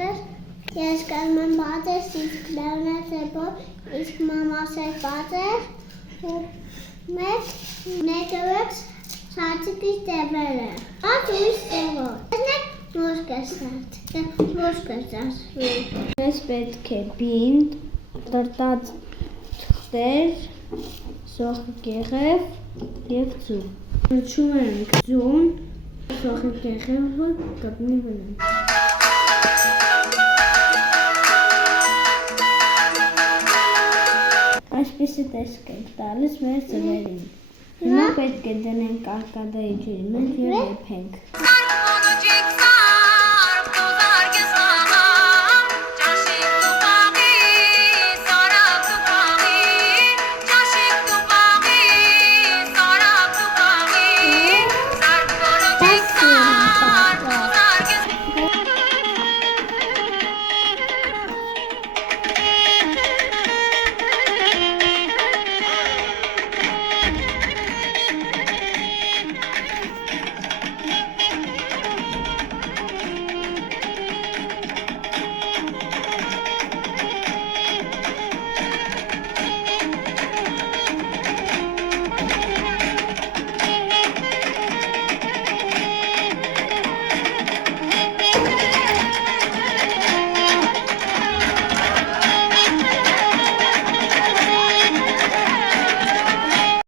բարձր, ես կրում եմ բարձր, իսկ լեռնը ծեպով, իսկ մամաս է բարձր, ու մեկ ներդրուց սացիկից դեպերը, ած ույս ծեղոր, տեսնեք ոսկը ծասվի, ես պետք է բինդ, տրտած թղթեր, սոխիկեղև և ձու, նչում ենք ձուն, սոխիկեղևը կպնի վնան։ Այսպիսի տեսք ենք տալիս մեր ձվերին։ Հիմա պետք է դնենք կարկադայի ջրի մեջ և եփենք։